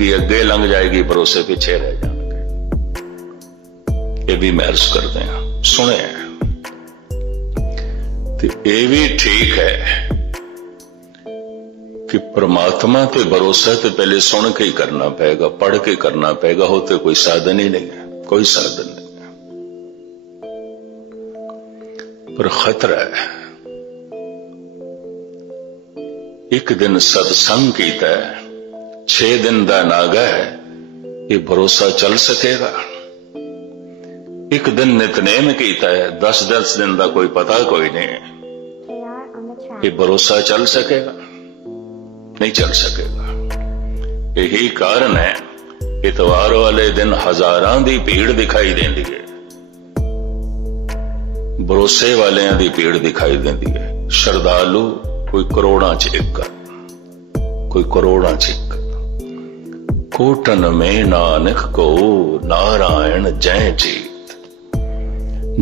जिंदगी अगे लंघ जाएगी, भरोसे पिछे रह जाएंगे। ये भी मैं अर्ज करते हैं, सुने तो ये भी ठीक है कि परमात्मा ते भरोसा तो पहले सुन के ही करना पड़ेगा, पढ़ के करना पड़ेगा, होते कोई साधन ही नहीं है, कोई साधन नहीं है। पर खतरा है, एक दिन सत्संग कीता है, 6 दिन का नागा है, ये भरोसा चल सकेगा? एक दिन नितनेम कीता है, 10-10 दिन का कोई पता कोई नहीं, ये भरोसा चल सकेगा? नहीं चल सकेगा। यही कारण है इतवार वाले दिन हजारां दी भीड़ दिखाई देती है, भरोसे वालियां दी भीड़ दिखाई देती है। श्रद्धालु कोई करोड़ां च एक, कोई करोड़ां च एक। कोटन में नानक को नारायण जय जीत,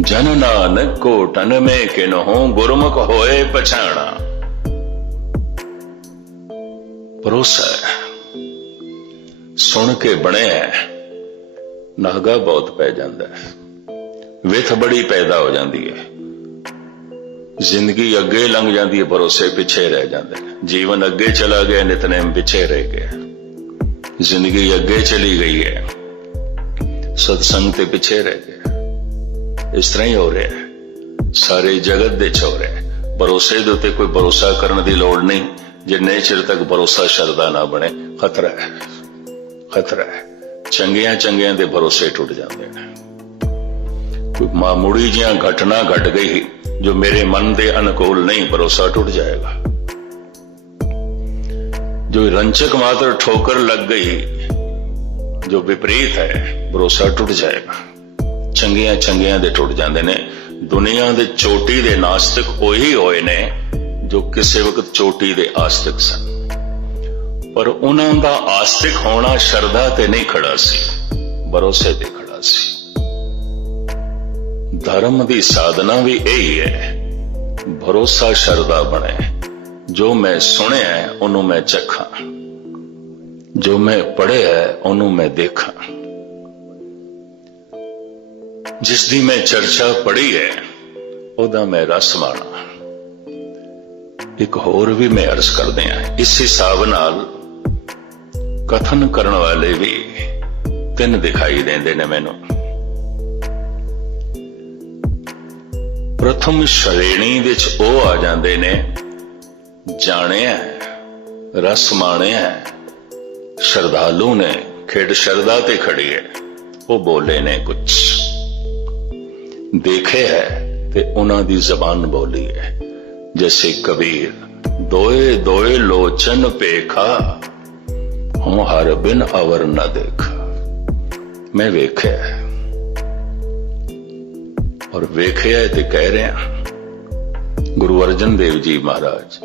जन नानक कोटन में किन्हो गुरमुख होए पछाणा। भरोसा है, सुन के बने है, नागा बहुत पै जाता है, विथ बड़ी पैदा हो जाती है, जिंदगी अगे लंघ जाती है, भरोसे पिछे रह जाते हैं। जीवन अगे चला गया, नितनेम पिछे रह गया, जिंदगी अगे चली गई है, सत्संग ते पिछे रह गया। इस तरह ही हो रहा है, सारे जगत दे हो रहा है। भरोसे दे उत्ते कोई भरोसा करने की लोड़ नहीं, जिन्ने चिर तक भरोसा शरदा ना बने। खतरा है, खतरा है। चंगियां चंगियां दे भरोसे टुट जाते हैं। कोई मामूली जिहां घटना घट गई जो मेरे मन के अनुकूल नहीं, भरोसा टूट जाएगा। जो रंचक मात्र ठोकर लग गई जो विपरीत है, भरोसा टूट जाएगा। चंगियां चंगियां दे टुट जाते ने। दुनिया दे चोटी दे नास्तिक ओही होए ने जो किसी वक्त चोटी दे आस्तिक सन, पर उन्हां दा आस्तिक होना शरदा ते नहीं खड़ा सी, भरोसे ते खड़ा सी। धर्म की साधना भी यही है, भरोसा शरदा बने। जो मैं सुनिया है उन्हों मैं चखा, जो मैं पढ़िया है उन्हों मैं देखा। जिसकी मैं चर्चा पढ़ी है ओदा मैं रस माणा। एक होर भी मैं अर्ज कर दिया, इस हिसाब नाल कथन करने वाले भी 3 दिखाई देंदे ने मैनू। प्रथम श्रेणी विच ओ आ जांदे ने जाने है, रस माणे है, श्रद्धालु ने, खेड शरदा ते खड़ी है, वो बोले ने कुछ, देखे है ते उन्हां दी जबान बोली है। जैसे कबीर दोए दोए लोचन पेखा, हूं हर बिन अवर न देखा। मैं वेख्या और वेख्या ते कह रहे हैं गुरु अर्जन देव जी महाराज,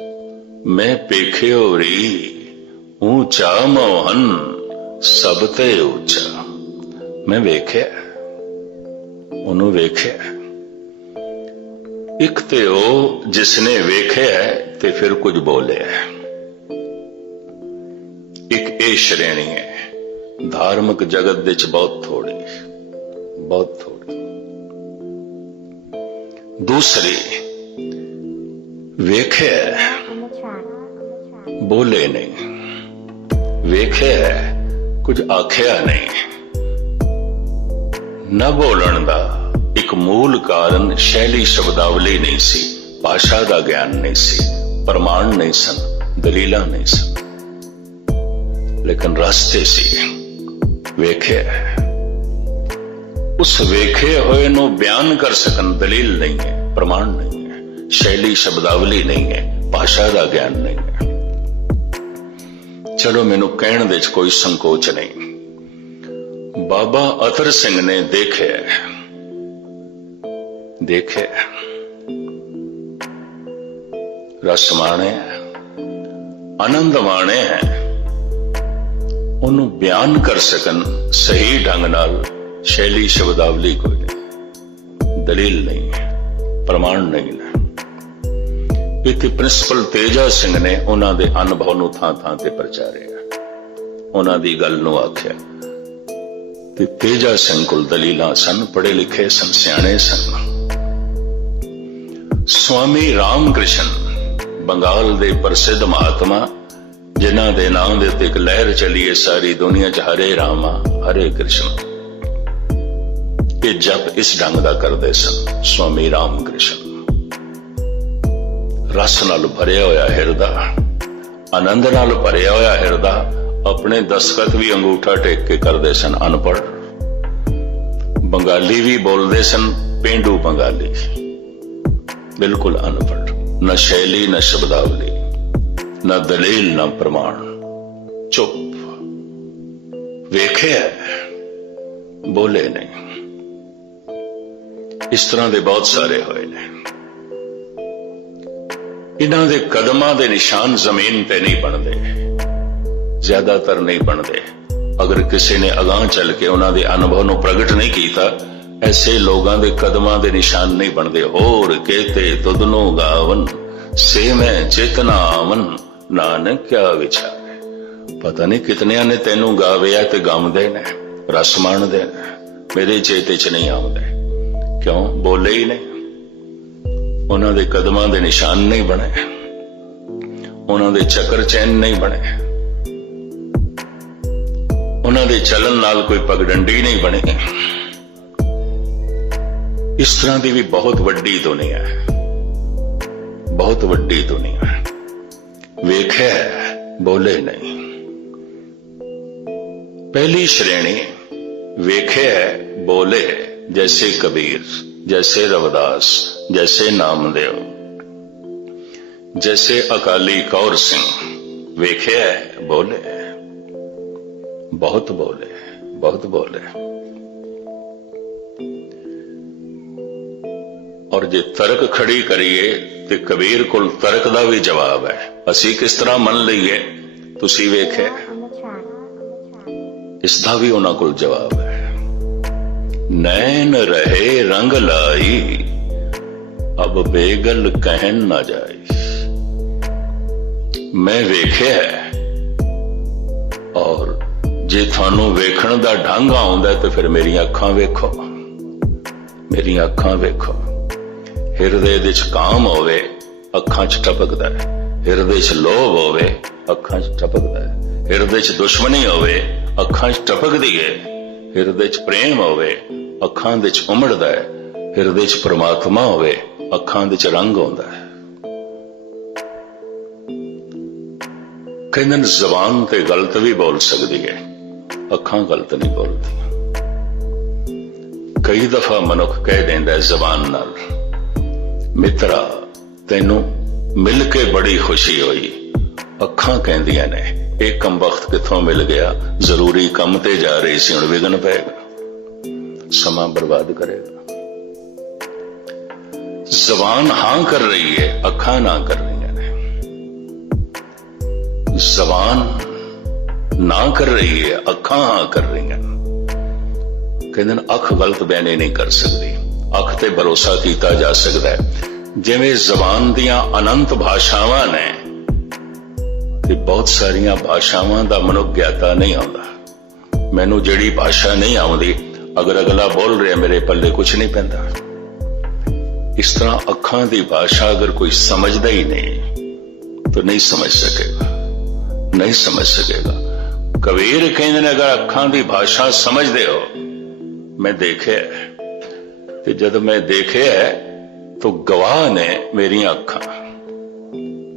मैं पेख्यो री ऊंचा मोहन सब ते ऊंचा। मैं वेख्या, उन्हों वेख्या। एक ते ओ जिसने वेख्या है ते फिर कुछ बोले है। एक ए श्रेणी है, धार्मिक जगत विच बहुत थोड़ी, बहुत थोड़ी। दूसरी वेख्या बोले नहीं, वेख्या कुछ आख्या नहीं। न बोलन दा एक मूल कारण शैली शब्दावली नहीं सी, भाषा का ज्ञान नहीं सी, प्रमाण नहीं सन, दलील नहीं सन, लेकिन रास्ते सी। वेख्या उस वेखे हुए नो बयान कर सकन दलील नहीं है, प्रमाण नहीं है, शैली शब्दावली नहीं है, भाषा का ज्ञान नहीं है। चलो मैनू कहने दे कोई संकोच नहीं। बाबा अतर सिंह ने देखे रस माणे, आनंद माणे हैं, उन्होंने बयान कर सकन सही ढंग नाल, शैली शब्दावली कोई नहीं, दलील नहीं है, प्रमाण नहीं है। इत्थे प्रिंसिपल तेजा सिंह ने उन्होंने अनुभव नूं थां थां ते प्रचारिया। ਉਹਨਾਂ ਦੀ ਗੱਲ ਨੂੰ ਆਖਿਆ। ਤੇ ਤੇਜਾ ਸਿੰਘ ਕੋਲ ਦਲੀਲਾਂ ਸਨ, ਪੜ੍ਹੇ ਲਿਖੇ ਸਨ, ਸਿਆਣੇ ਸਨ। ਸਵਾਮੀ ਰਾਮ ਕ੍ਰਿਸ਼ਨ ਬੰਗਾਲ ਦੇ ਪ੍ਰਸਿੱਧ ਮਹਾਤਮਾ, ਜਿਨ੍ਹਾਂ ਦੇ ਨਾਮ ਦੇ ਉੱਤੇ ਇੱਕ ਲਹਿਰ ਚੱਲੀ ਹੈ ਸਾਰੀ ਦੁਨੀਆ 'ਚ, ਹਰੇ ਰਾਮਾ ਹਰੇ ਕ੍ਰਿਸ਼ਨ। ਇਹ ਜਪ ਇਸ ਢੰਗ ਦਾ ਕਰਦੇ ਸਨ ਸਵਾਮੀ ਰਾਮ ਕ੍ਰਿਸ਼ਨ। ਰਸ ਨਾਲ ਭਰਿਆ ਹੋਇਆ ਹਿਰਦਾ, ਆਨੰਦ ਨਾਲ ਭਰਿਆ ਹੋਇਆ ਹਿਰਦਾ। ਆਪਣੇ ਦਸਤਖਤ ਵੀ ਅੰਗੂਠਾ ਟੇਕ ਕੇ ਕਰਦੇ ਸਨ। ਅਨਪੜ੍ਹ ਬੰਗਾਲੀ ਵੀ ਬੋਲਦੇ ਸਨ, ਪੇਂਡੂ ਬੰਗਾਲੀ, ਬਿਲਕੁਲ ਅਨਪੜ੍ਹ। ਨਾ ਸ਼ੈਲੀ, ਨਾ ਸ਼ਬਦਾਵਲੀ, ਨਾ ਦਲੀਲ, ਨਾ ਪ੍ਰਮਾਣ, ਚੁੱਪ। ਵੇਖਿਆ, ਬੋਲੇ ਨਹੀਂ। ਇਸ ਤਰ੍ਹਾਂ ਦੇ ਬਹੁਤ ਸਾਰੇ ਹੋਏ ਨੇ। ਇਹਨਾਂ ਦੇ ਕਦਮਾਂ ਦੇ ਨਿਸ਼ਾਨ ਜ਼ਮੀਨ ਤੇ ਨਹੀਂ ਬਣਦੇ, ਜ਼ਿਆਦਾਤਰ ਨਹੀਂ ਬਣਦੇ। ਅਗਰ ਕਿਸੇ ਨੇ ਅਗਾਂਹ ਚੱਲ ਕੇ ਉਹਨਾਂ ਦੇ ਅਨੁਭਵ ਨੂੰ ਪ੍ਰਗਟ ਨਹੀਂ ਕੀਤਾ, ਐਸੇ ਲੋਕਾਂ ਦੇ ਕਦਮਾਂ ਦੇ ਨਿਸ਼ਾਨ ਨਹੀਂ ਬਣਦੇ। ਹੋਰ ਕਹਤੇ ਤੁਧ ਨੂੰ ਗਾਵਨ, ਸੇ ਮੈਂ ਚੇਤਨਾ ਆਵਨ, ਨਾਨਕ ਕਿਆ ਵਿਚਾਰੇ। ਪਤਾ ਨਹੀਂ ਕਿਤਨਿਆਂ ਨੇ ਤੈਨੂੰ ਗਾਵਿਆ ਤੇ ਗਾਉਂਦੇ ਨੇ, ਰਸ ਮਾਣਦੇ ਨੇ, ਮੇਰੇ ਚੇਤੇ 'ਚ ਨਹੀਂ ਆਉਂਦੇ। ਕਿਉਂ? ਬੋਲੇ ਹੀ ਨਹੀਂ। ਉਹਨਾਂ ਦੇ ਕਦਮਾਂ ਦੇ ਨਿਸ਼ਾਨ ਨਹੀਂ ਬਣੇ, ਉਹਨਾਂ ਦੇ ਚੱਕਰ ਚੈਨ ਨਹੀਂ ਬਣੇ, ਉਹਨਾਂ ਦੇ ਚੱਲਣ ਨਾਲ ਕੋਈ ਪਗਡੰਡੀ ਨਹੀਂ ਬਣੀ। ਇਸ ਤਰ੍ਹਾਂ ਦੀ ਵੀ ਬਹੁਤ ਵੱਡੀ ਦੁਨੀਆ ਹੈ, ਬਹੁਤ ਵੱਡੀ ਦੁਨੀਆ ਹੈ। ਵੇਖਿਆ, ਬੋਲੇ ਨਹੀਂ। ਪਹਿਲੀ ਸ਼੍ਰੇਣੀ ਵੇਖਿਆ, ਬੋਲੇ, जैसे कबीर, जैसे रविदास, जैसे नामदेव, जैसे अकाली कौर सिंह। वेखे, बोले, बहुत बोले, बहुत बोले। और जे तर्क खड़ी करिए ते कबीर कोल तर्क दा भी जवाब है। असी किस तरह मन लईए, तुसी वेखे, इसदा भी उन्हां कोल जवाब है। नैन रहे रंग लाई, अब बेगल कहन ना जाए। मैं वेख्या और जे थानू वेखण दा ढंग आउंदा ते फिर मेरी अखां वेखो, मेरी अखां वेखो। हिरदे दे च काम होवे, अखां च टपकदा है। हिरदे च लोभ होवे, अखां च टपकदा है। हिरदे च दुश्मनी होवे, अखां च टपकदी है। हिरदे च प्रेम होवे, अखां दे च उमड़दा है। हिरदे च परमात्मा होवे, अखां दे च रंग आउंदा है। कहंदे ज़बान ते गलत भी बोल सकदी है, अखां गलत नहीं बोलदी। कई दफा मनुख कह देंदा है ज़बान नाल, मित्रा तैनू मिल के बड़ी खुशी हुई। अखां कहंदियां ने, ਇਹ ਕੰਬਖਤ ਕਿੱਥੋਂ ਮਿਲ ਗਿਆ, ਜ਼ਰੂਰੀ ਕੰਮ ਤੇ ਜਾ ਰਹੀ ਸੀ, ਹੁਣ ਵਿਗਨ ਪਏਗਾ, ਸਮਾਂ ਬਰਬਾਦ ਕਰੇਗਾ। ਜ਼ਬਾਨ ਹਾਂ ਕਰ ਰਹੀ ਹੈ, ਅੱਖਾਂ ਨਾ ਕਰ ਰਹੀਆਂ ਨੇ। ਜ਼ਬਾਨ ਨਾ ਕਰ ਰਹੀ ਹੈ, ਅੱਖਾਂ ਹਾਂ ਕਰ ਰਹੀਆਂ। ਕਹਿੰਦੇ ਨੇ ਅੱਖ ਗਲਤ ਬਿਆਨੀ ਨਹੀਂ ਕਰ ਸਕਦੀ, ਅੱਖ ਤੇ ਭਰੋਸਾ ਕੀਤਾ ਜਾ ਸਕਦਾ ਹੈ। ਜਿਵੇਂ ਜ਼ਬਾਨ ਦੀਆਂ ਅਨੰਤ ਭਾਸ਼ਾਵਾਂ ਨੇ, ਤੇ ਬਹੁਤ ਸਾਰੀਆਂ ਭਾਸ਼ਾਵਾਂ ਦਾ ਮਨੁੱਖ ਗਿਆਤਾ ਨਹੀਂ ਆਉਂਦਾ। ਮੈਨੂੰ ਜਿਹੜੀ ਭਾਸ਼ਾ ਨਹੀਂ ਆਉਂਦੀ, ਅਗਰ ਅਗਲਾ ਬੋਲ ਰਿਹਾ, ਮੇਰੇ ਪੱਲੇ ਕੁਛ ਨਹੀਂ ਪੈਂਦਾ। ਇਸ ਤਰ੍ਹਾਂ ਅੱਖਾਂ ਦੀ ਭਾਸ਼ਾ ਅਗਰ ਕੋਈ ਸਮਝਦਾ ਹੀ ਨਹੀਂ ਤਾਂ ਨਹੀਂ ਸਮਝ ਸਕੇਗਾ, ਨਹੀਂ ਸਮਝ ਸਕੇਗਾ। ਕਬੀਰ ਕਹਿੰਦੇ ਨੇ, ਅਗਰ ਅੱਖਾਂ ਦੀ ਭਾਸ਼ਾ ਸਮਝਦੇ ਹੋ, ਮੈਂ ਦੇਖਿਆ, ਤੇ ਜਦ ਮੈਂ ਦੇਖਿਆ ਤਾਂ ਗਵਾਹ ਨੇ ਮੇਰੀਆਂ ਅੱਖਾਂ।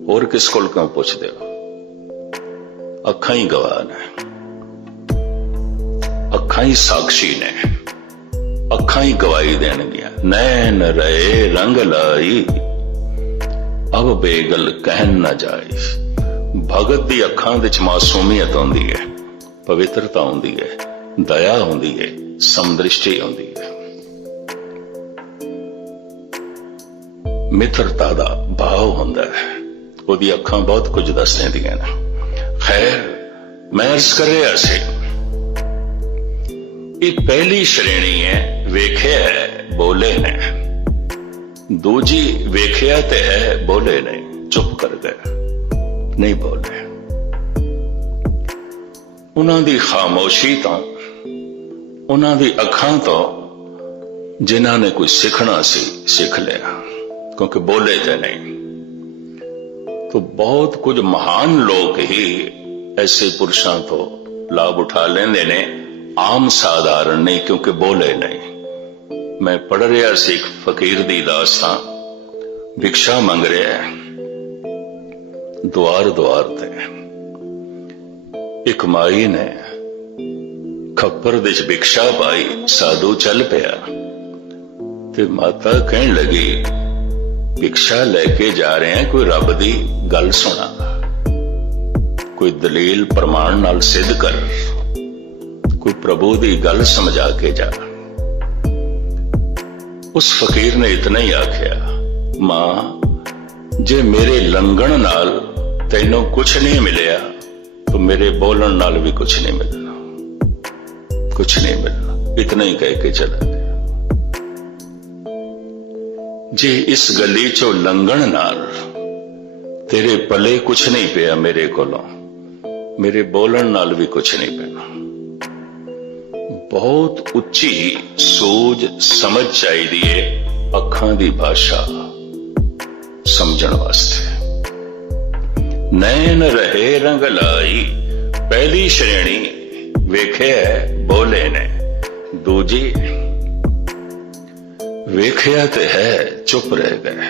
ਹੋਰ ਕਿਸ ਕੋਲ ਕਿਉਂ ਪੁੱਛਦੇ ਹੋ? ਅੱਖਾਂ ਹੀ ਗਵਾਹ ਨੇ, ਅੱਖਾਂ ਹੀ ਸਾਖੀ ਨੇ, ਅੱਖਾਂ ਹੀ ਗਵਾਹੀ ਦੇਣਗੀਆਂ। ਨੈਣ ਰਹੇ ਰੰਗ ਲਾਈ, ਅਬ ਬੇਗਲ ਕਹਿਣ ਨਾ ਜਾਏ। ਭਗਤ ਦੀ ਅੱਖਾਂ ਵਿੱਚ ਮਾਸੂਮੀਅਤ ਆਉਂਦੀ ਹੈ, ਪਵਿੱਤਰਤਾ ਆਉਂਦੀ ਹੈ, ਦਇਆ ਆਉਂਦੀ ਹੈ, ਸਮਦ੍ਰਿਸ਼ਟੀ ਆਉਂਦੀ ਹੈ, ਮਿੱਤਰਤਾ ਦਾ ਭਾਵ ਹੁੰਦਾ ਹੈ। ਉਹਦੀ ਅੱਖਾਂ ਬਹੁਤ ਕੁਝ ਦੱਸ ਦਿੰਦੀਆਂ ਨੇ। खैर, मैं अर्ज कर रहा सी, ये पहली श्रेणी है, वेख्या है, बोले ने। दूजी वेख्या ते है, बोले नहीं, चुप कर गए, नहीं बोले। ਉਹਨਾਂ ਦੀ ਖਾਮੋਸ਼ੀ ਤੋਂ, ਉਹਨਾਂ ਦੀ ਅੱਖਾਂ ਤੋਂ ਜਿਨ੍ਹਾਂ ਨੇ ਕੋਈ ਸਿੱਖਣਾ ਸੀ ਸਿੱਖ ਲਿਆ, ਕਿਉਂਕਿ ਬੋਲੇ ਤੇ ਨਹੀਂ। तो बहुत कुछ महान लोग ही ऐसे पुरुषों तो लाभ उठा लेंदे ने, आम साधारण नहीं, क्योंकि बोले नहीं। मैं पढ़ रहा सी एक फकीर दी दास्तां, भिक्षा मंग रहा है द्वार द्वार ते। एक माई ने खप्पर विच भिक्षा पाई, साधु चल पिया ते माता कहन लगी, भिक्षा लेके जा रहे हैं, कोई रब दी गल सुना, कोई दलील प्रमाण नाल सिद्ध कर, कोई प्रभु दी गल समझा के जा। उस फकीर ने इतना ही आख्या, मां जे मेरे लंघन नाल तैनों कुछ नहीं मिलिया तो मेरे बोलन नाल भी कुछ नहीं मिलना, कुछ नहीं मिलना। इतना ही कह के चला गया। जे इस गली चो लंघन नाल तेरे पले कुछ नहीं पिया मेरे कोलों, मेरे बोलन नाल भी कुछ नहीं पैना। बहुत उच्ची सूझ समझ चाहिए अखां दी भाषा समझण वास्ते। नैन रहे रंग लाई, पहली श्रेणी वेखे बोले ने, दूजी वेख्या ते है चुप रह गए,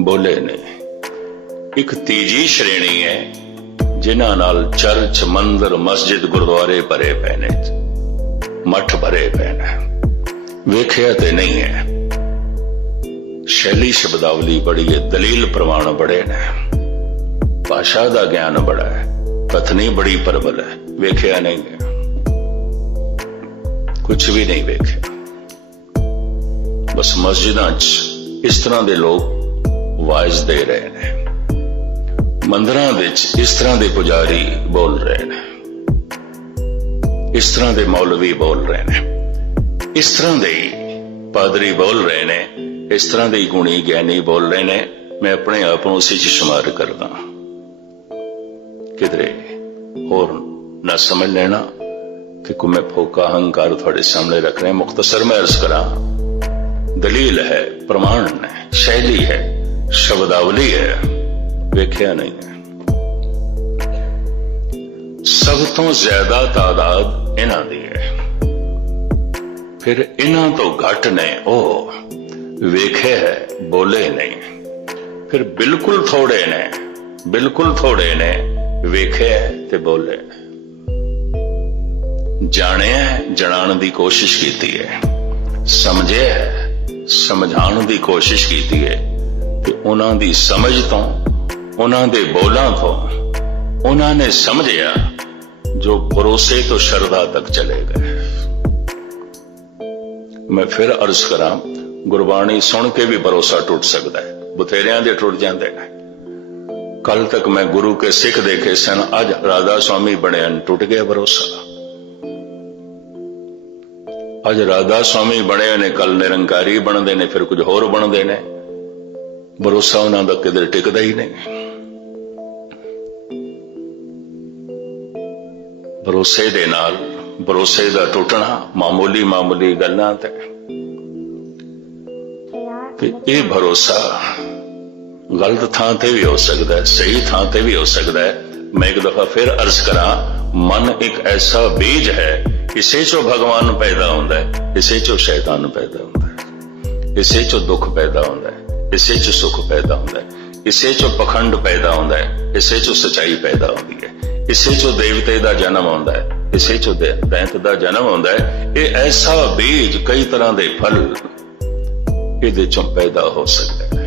बोले नहीं। एक तीजी श्रेणी है जिन्हां नाल चर्च मंदिर मस्जिद गुरुद्वारे भरे पे ने, मठ भरे पे ने, वेख्या ते नहीं है। शैली शब्दावली बड़ी है, दलील प्रमाण बड़े ने, भाषा दा ज्ञान बड़ा है, कथनी बड़ी प्रबल है, वेख्या नहीं है, कुछ भी नहीं वेख्या। बस मस्जिदां च इस तरह के लोग वाइज दे रहे हैं, मंदिरां विच इस तरह के पुजारी बोल रहे हैं, इस तरह के मौलवी बोल रहे हैं, इस तरह के पादरी बोल रहे हैं, इस तरह के गुणी ज्ञानी बोल रहे हैं। मैं अपने आप को उसी च शुमार करदा, किधरे होर ना समझ लेना कि कोई मैं फोका अहंकार थोड़े सामने रख रहे हैं। मुख्तसर में अर्ज करा, दलील है, प्रमाण है, शैली है, शब्दावली है, वेख्या नहीं है। सब तो ज्यादा तादाद इन्हां दी है, फिर इन्हां तो घट ने ओ वेखे है, बोले नहीं। फिर बिल्कुल थोड़े ने, बिल्कुल थोड़े ने वेखे है ते बोले, जाने जनाण दी कोशिश की है, समझे है, समझाण दी कोशिश की है, ते उन्हां दी समझ तो, उन्हां दे बोलां तो उन्होंने समझिया जो भरोसे तो शरधा तक चले गए। मैं फिर अर्ज करा, गुरबाणी सुन के भी भरोसा टूट सकता है, बथेरियां दे टूट जाते हैं। कल तक मैं गुरु के सिख देखे सन, अज राधा स्वामी बने, टूट गया भरोसा। अज राधा स्वामी बने ने, कल निरंकारी बनते ने, फिर कुछ होर बनते ने, भरोसा उन्हों का किधर टिकता ही नहीं। भरोसे दे नाल भरोसे का टुटना मामूली मामूली गल्लां ते ये भरोसा गलत थां ते भी हो सकता है, सही थां ते भी हो सकता है। मैं एक दफा फिर अर्ज करा, मन एक ऐसा बीज है, इसे चो भगवान पैदा होता है, इसे चो शैतान पैदा होता है, इसे चो दुख पैदा होता है, इसे चो सुख पैदा होता है, इसे चो पखंड पैदा होता है, इसे चो सच्चाई पैदा होती है, इसे चो देवते का जन्म होता है, इसे चो दैंत का जन्म होता है। ये ऐसा बीज कई तरह के फल ये चो पैदा हो सकते हैं,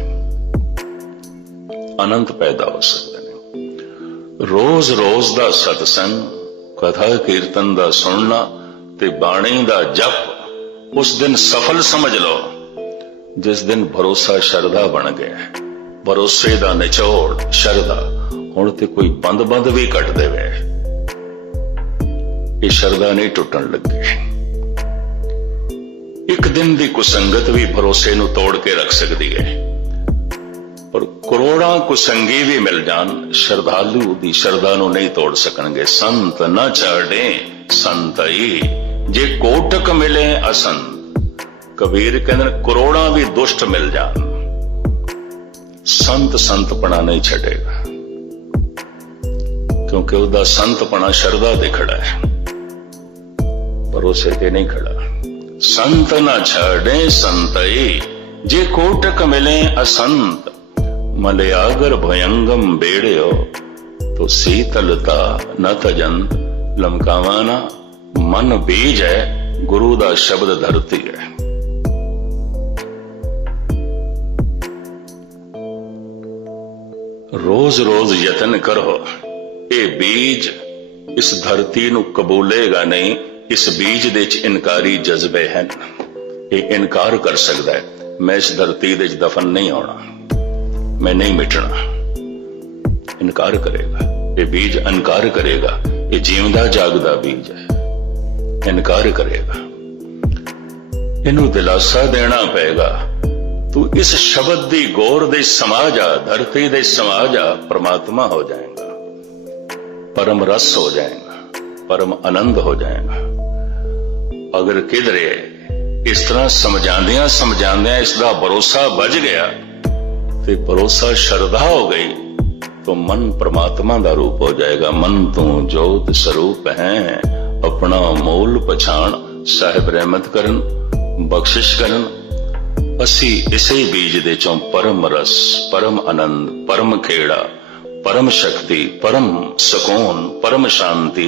अनंत पैदा हो सकते हैं। रोज रोज का सत्संग कथा कीर्तन का सुनना ते बाणी का जप उस दिन सफल समझ लो जिस दिन भरोसा शरधा बन गया। भरोसे का निचोड़ शरधा, हुण ते कोई बंद बंद भी कट देवे, ये शरधा नहीं टुटन लगी। एक दिन की कुसंगत भी भरोसे नूं तोड़ के रख सकती है, और ਕਰੋੜਾਂ ਕੁਸੰਗੀ ਵੀ ਮਿਲ ਜਾਣ, ਸ਼ਰਧਾਲੂ ਦੀ ਸ਼ਰਧਾ ਨੂੰ ਨਹੀਂ ਤੋੜ ਸਕਣਗੇ। ਸੰਤ ਨਾ ਛਾੜੇ ਸੰਤਈ, ਜੇ ਕੋਟਕ ਮਿਲੇ ਅਸੰਤ। ਕਬੀਰ ਕਹਿੰਦੇ ਨੇ ਕਰੋੜਾਂ ਵੀ ਦੁਸ਼ਟ ਮਿਲ ਜਾਣ, ਸੰਤ ਸੰਤਪਣਾ ਨਹੀਂ ਛੱਡੇਗਾ, ਕਿਉਂਕਿ ਉਹਦਾ ਸੰਤਪਣਾ ਸ਼ਰਧਾ ਤੇ ਖੜਾ ਹੈ, ਭਰੋਸੇ ਤੇ ਨਹੀਂ ਖੜਾ। ਸੰਤ ਨਾ ਛਾੜੇ ਸੰਤਈ, ਜੇ ਕੋਟਕ ਮਿਲੇ ਅਸੰਤ। ਮਲਿਆਗਰ ਭਯੰਗਮ ਬੇੜਿਓ, ਤੋ ਸੀਤਲਤਾ ਨ ਤਜੰਤ। ਲਮਕਾਵਾ ਨਾ, ਮਨ ਬੀਜ ਹੈ, ਗੁਰੂ ਦਾ ਸ਼ਬਦ ਧਰਤੀ ਹੈ। ਰੋਜ਼ ਰੋਜ਼ ਯਤਨ ਕਰੋ, ਇਹ ਬੀਜ ਇਸ ਧਰਤੀ ਨੂੰ ਕਬੂਲੇਗਾ ਨਹੀਂ। ਇਸ ਬੀਜ ਦੇ ਵਿੱਚ ਇਨਕਾਰੀ ਜਜ਼ਬੇ ਹਨ, ਇਹ ਇਨਕਾਰ ਕਰ ਸਕਦਾ ਹੈ, ਮੈਂ ਇਸ ਧਰਤੀ ਦੇ ਵਿੱਚ ਦਫਨ ਨਹੀਂ ਹੋਣਾ, ਮੈਂ ਨਹੀਂ ਮਿਟਣਾ। ਇਨਕਾਰ ਕਰੇਗਾ, ਇਹ ਬੀਜ ਇਨਕਾਰ ਕਰੇਗਾ। ਇਹ ਜੀਵਦਾ ਜਾਗਦਾ ਬੀਜ ਹੈ, ਇਨਕਾਰ ਕਰੇਗਾ। ਇਹਨੂੰ ਦਿਲਾਸਾ ਦੇਣਾ ਪਏਗਾ, ਤੂੰ ਇਸ ਸ਼ਬਦ ਦੀ ਗੌਰ ਦੇ ਸਮਾ ਜਾ, ਧਰਤੀ ਦੇ ਸਮਾ ਜਾ, ਪਰਮਾਤਮਾ ਹੋ ਜਾਏਗਾ, परम रस हो जाएगा, परम आनंद हो जाएगा। अगर किधरे इस तरह समझांदियां समझांदियां इसका भरोसा बज गया तो भरोसा श्रद्धा हो गई तो मन परमात्मा का रूप हो जाएगा। मन तू जोत स्वरूप है, अपना मोल पछाण। साहिब रहमत करन, बख्शिश करन। असी इसे बीज दे चों परम रस, परम आनंद, परम खेड़ा, परम शक्ति, परम सुकून, परम शांति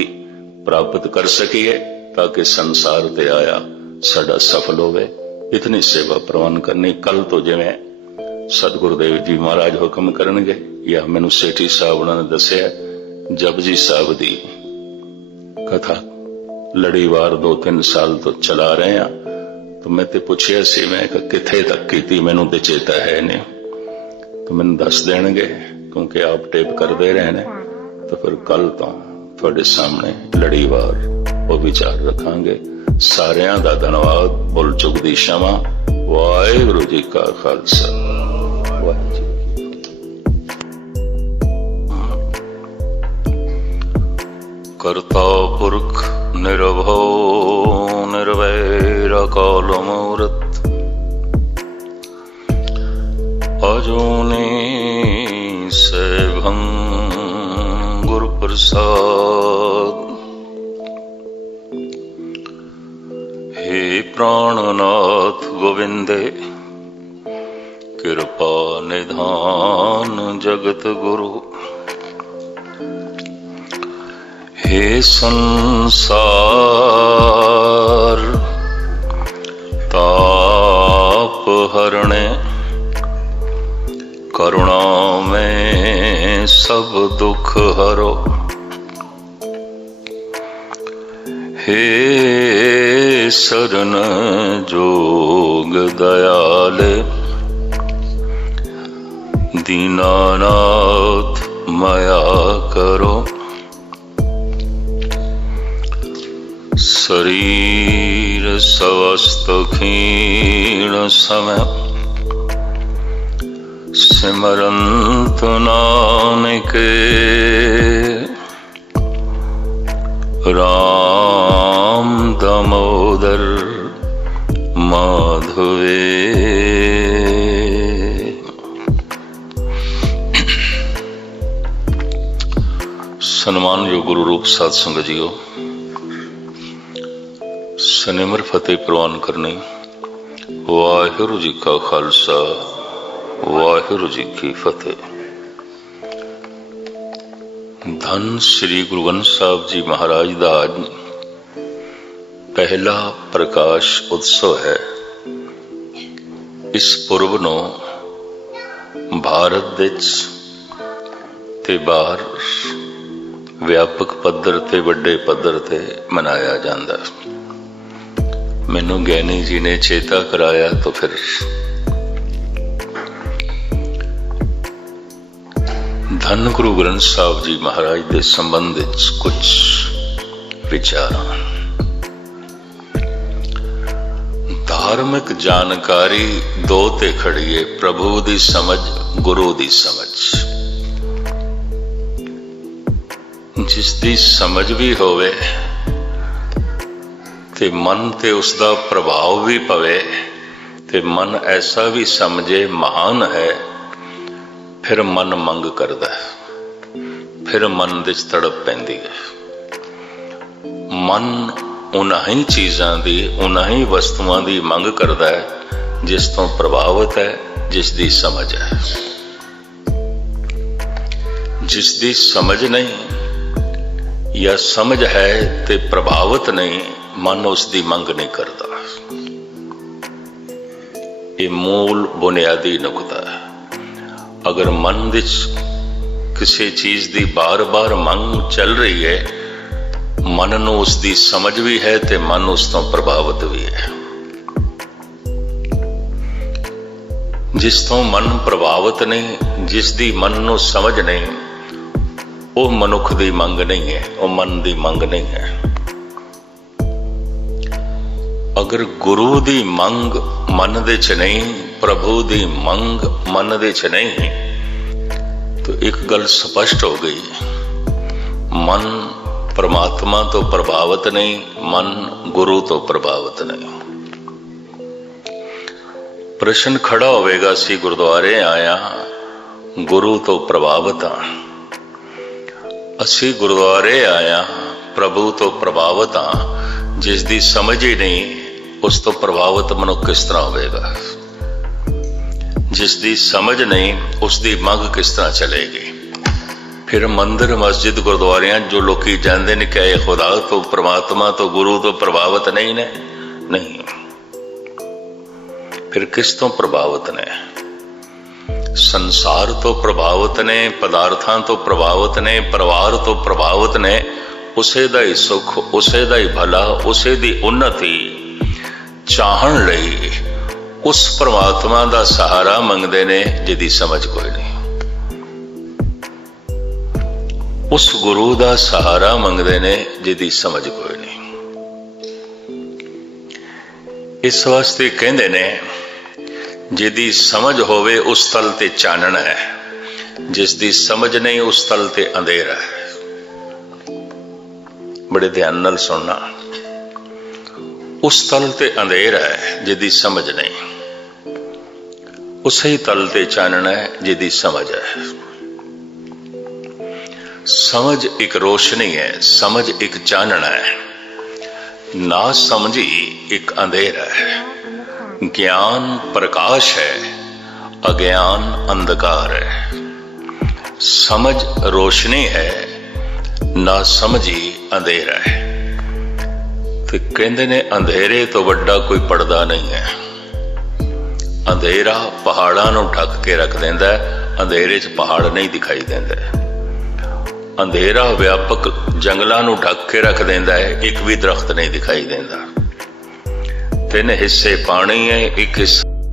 प्राप्त कर सकिए, ताकि संसार ते आया साडा सफल होवे। इतनी सेवा प्रवान करनी। कल तो जिवें सतगुरुदेव जी महाराज हुक्म करनगे, या मैनू सेठी साहब उन्होंने दसिया, जपजी साहब दी कथा लड़ीवार 2-3 साल तो चला रहे हैं। तो मैं ते पुछिया सी, मैं किथे तक कीती, मैनू ते चेता है नहीं, तो मैनू दस देणगे, क्योंकि आप टेप करते रहे ने। तो फिर कल तो थोड़े सामने लड़ीवार वो विचार रखांगे। सारियां दा धन्नवाद, भुल चुक दी क्षमा। वाहिगुरू जी का खालसा, वाहिगुरू जी। करता पुरख निर्भव निर्वैर काल मूरत, अजूनी सेवं गुरु प्रसाद। हे प्राणनाथ गोविंदे, कृपा निधान जगत गुरु। हे संसार ताप हरणे, करुणा में सब दुख हरो। हे शरण जोग दयाले, दीनानाथ माया करो। शरीर स्वस्थ क्षीण समय, सिमरंत नानके राम दामोदर माधवे। सन्मानयोग गुरु रूप साध संगत जीओ, सनिमर फतेह प्रवान करनी। वाहिगुरू जी का खालसा, वाहिगुरू जी की फतेह। धन श्री गुरु ग्रंथ साहब जी महाराज का आज पहला प्रकाश उत्सव है। इस पुरब नूं भारत विच ते बाहर व्यापक पद्धर ते वड्डे पद्धर ते मनाया जाता। मैनू ज्ञानी जी ने चेता कराया तो फिर धन गुरु ग्रंथ साहब जी महाराज के संबंध कुछ विचार। धार्मिक जानकारी दो ते खड़ी है, प्रभु की समझ गुरु दी समझ। जिस दी समझ भी होवे ते मन ते उसका प्रभाव भी पवे ते मन ऐसा भी समझे महान है, फिर मन मंग करदा है, फिर मन दे तड़प पैंदी है। मन उन्हां ही चीज़ां दी, उन्हां ही वस्तुआं दी मंग करदा है जिस तो प्रभावित है, जिस दी समझ है। जिस दी समझ नहीं या समझ है ते प्रभावित नहीं, मन उसकी मंग नहीं करता। ये मूल बुनियादी नुकता है। अगर मन विच किसी चीज की बार बार मंग चल रही है, मन नूं उसकी समझ भी है ते मन उस तो प्रभावित भी है। जिस तो मन प्रभावित नहीं, जिस दी मन नूं समझ नहीं, वो मनुख दी मंग नहीं है, वो मन दी मंग नहीं है। अगर गुरु दी मंग मन दे च नहीं, प्रभु दी मंग मन दे च नहीं, तो एक गल स्पष्ट हो गई, मन परमात्मा तो प्रभावित नहीं, मन गुरु तो प्रभावित नहीं। प्रश्न खड़ा होवेगा, सी गुरुद्वारे आया, गुरु तो प्रभावित हाँ, असी गुरुद्वारे आया, प्रभु तो प्रभावित हाँ, जिस दी समझ ही नहीं उस तो प्रभावित मनुख किस तरह होवेगा। जिस दी समझ नहीं उसकी मंग किस तरह चलेगी। फिर मंदिर मस्जिद गुरुद्वारियां जो लोग जाते ने, क्या ये खुदा तो परमात्मा तो गुरु तो प्रभावित नहीं ने? नहीं। फिर किस तो प्रभावित ने? संसार तो प्रभावित ने, पदार्थां तो प्रभावित ने, परिवार तो प्रभावित ने। उसे दा ही सुख, उसे दा ही भला, उसे दी उन्नति चाहण लई उस परमात्मा दा सहारा मंगदे ने जिहदी समझ कोई नहीं। उस गुरु दा सहारा मंगदे ने जिहदी समझ कोई नहीं। इस वास्ते कहंदे ने जिहदी समझ होवे उस तल ते चानण है, जिस दी समझ नहीं उस तल ते अंधेरा है। बड़े ध्यान नाल सुनना, उस तल ते अंधेरा है जिहदी समझ नहीं, उसे तल ते चानण है जिहदी समझ है। समझ एक रोशनी है, समझ एक चानण है, ना समझी एक अंधेरा है। ज्ञान प्रकाश है, अज्ञान अंधकार है। समझ रोशनी है, ना समझी अंधेरा है। तो कहते ने अंधेरे तो वड्डा कोई पर्दा नहीं है। अंधेरा पहाड़ां नूं ढक के रख देंदा है, अंधेरे च पहाड़ नहीं दिखाई देंदे। अंधेरा व्यापक जंगलों नूं ढक के रख देंदा है, एक भी दरख्त नहीं दिखाई देंदा। 3 हिस्से पानी है, एक हिस्सा